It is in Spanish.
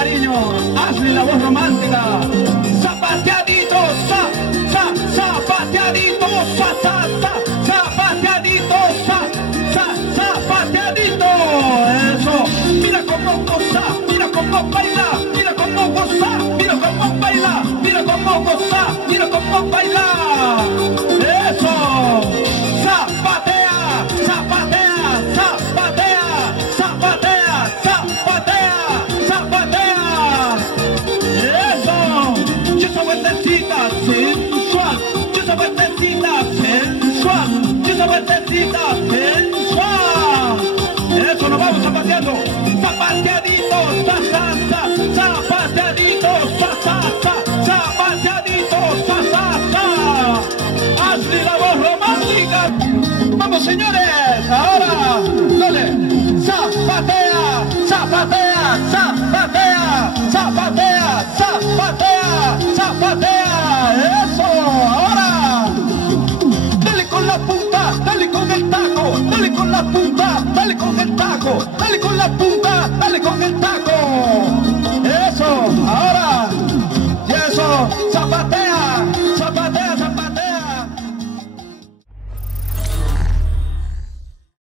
cariño. Hazle la voz romántica. Zapateadito, zapateadito, zapateadito, zapateadito. Eso. Mira cómo goza, mira cómo baila, mira cómo goza, mira cómo baila, mira cómo goza, mira cómo baila. Eso. Zapatea, zapatea, zapatea, zapatea, zapatea, zapatea. Eso. Y esa vueltecita sensual, y esa vueltecita sensual, y esa vueltecita sensual. Eso, nos vamos zapateando. Zapateadito, zapateadito, zapateadito, hazle la voz romántica. Vamos, señores, ahora, dale. Zapatea, zapatea, zapatea, zapatea, zapatea, zapatea. Eso, ahora. Dale con la punta, dale con el taco, dale con la punta, dale con el taco, dale con la punta, dale con el taco.